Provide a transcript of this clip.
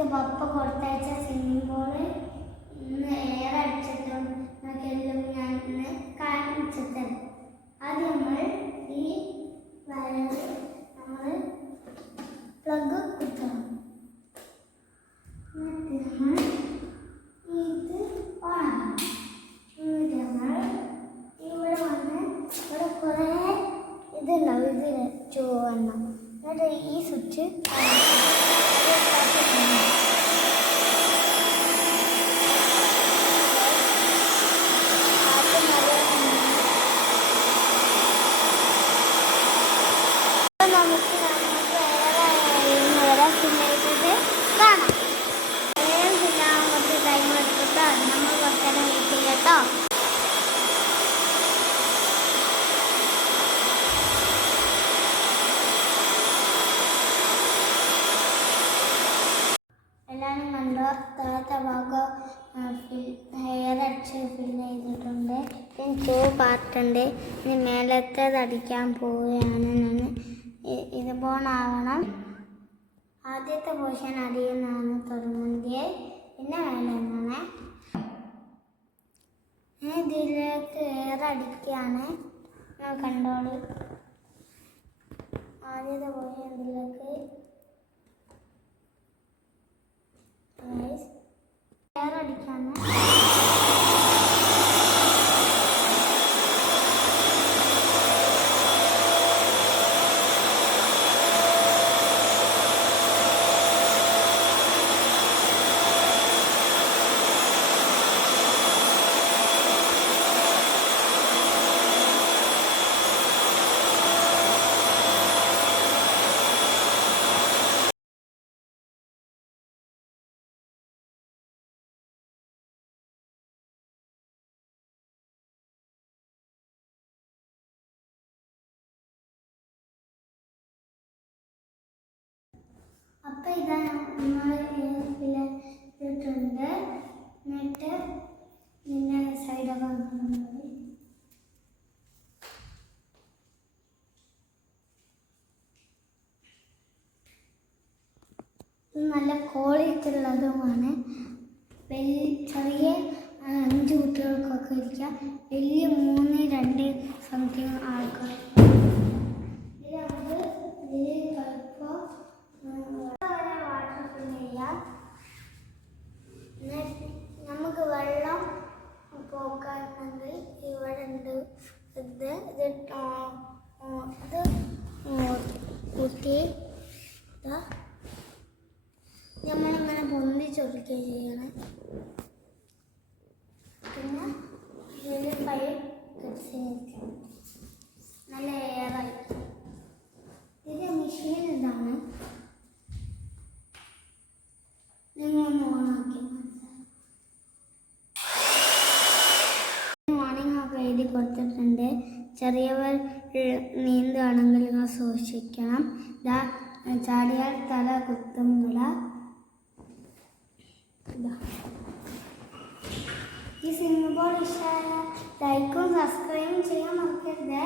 ഇത് പപ്പ കൊടുത്തയച്ച പൂൾ ഇന്ന് ഏറെ അടിച്ചിട്ടും എല്ലാം ഞാൻ ഇന്ന് കാണിച്ചിട്ടുണ്ട് അത് നമ്മൾ ഈ വയറ് നമ്മൾ പ്ലഗ് കുത്തണം. ഇത് ഇതുണ്ടാവും. ഇതിന് ചുവന്ന എന്നിട്ട് ഈ സ്വിച്ച് എല്ലാവരും കണ്ടോ താഴത്തെ ഭാഗം ഹെയർ അടിച്ച് ഫിൽ ചെയ്തിട്ടുണ്ട് ഇനി ടൂ പാർട്ടുണ്ട് ഇനി മേലത്തേത് അടിക്കാൻ പോവുകയാണ് ഞാൻ ഇ- ആദ്യത്തെ പോഷൻ ആദ്യത്തെ നിന്നാണ് തുടങ്ങിയ പിന്നെ വേണമെന്നാണ് ഞാൻ ഇതിലേക്ക് എയർ അടിക്കുകയാണ്. ഞാൻ കണ്ടോളൂ. ആദ്യത്തെ പോഷൻ ഇതിലേക്ക്. Guys, അപ്പം ഇതാ നമ്മൾ ഇട്ടിട്ടുണ്ട്. എന്നിട്ട് പിന്നെ സൈഡൊക്കെ നോക്കുന്നത് നല്ല ക്വാളിറ്റി ഉള്ളതുമാണ്. വലിയ ചെറിയ അഞ്ച് കുട്ടികൾക്കൊക്കെ ഇരിക്കാം. വലിയ മൂന്ന് രണ്ട് സംതിങ് ആൾക്കാർ ഇത് നമുക്ക് ഇതിൽ ചിലപ്പോൾ വാട്ടർ ഫിൽ ചെയ്യാം എന്നിട്ട് നമുക്ക് വെള്ളം പോക്കാണെങ്കിൽ ഇവിടെ ഉണ്ട് ഇത് ഇത് ഇത് ഇതാ നമ്മളിങ്ങനെ പൊന്തിച്ചൊടുക്കുക ചെയ്യണം ഒക്കെ കൊടുത്തിട്ടുണ്ട് ചെറിയവർ നീന്തുകയാണെങ്കിൽ നിങ്ങൾ സൂക്ഷിക്കണം ഇതാ ചാടിയാൽ തല ഇതാ ഈ സിനിമ പോലെ ഇഷ്ടമായ ലൈക്കും സബ്സ്ക്രൈബും ചെയ്യാൻ മറക്കരുത്.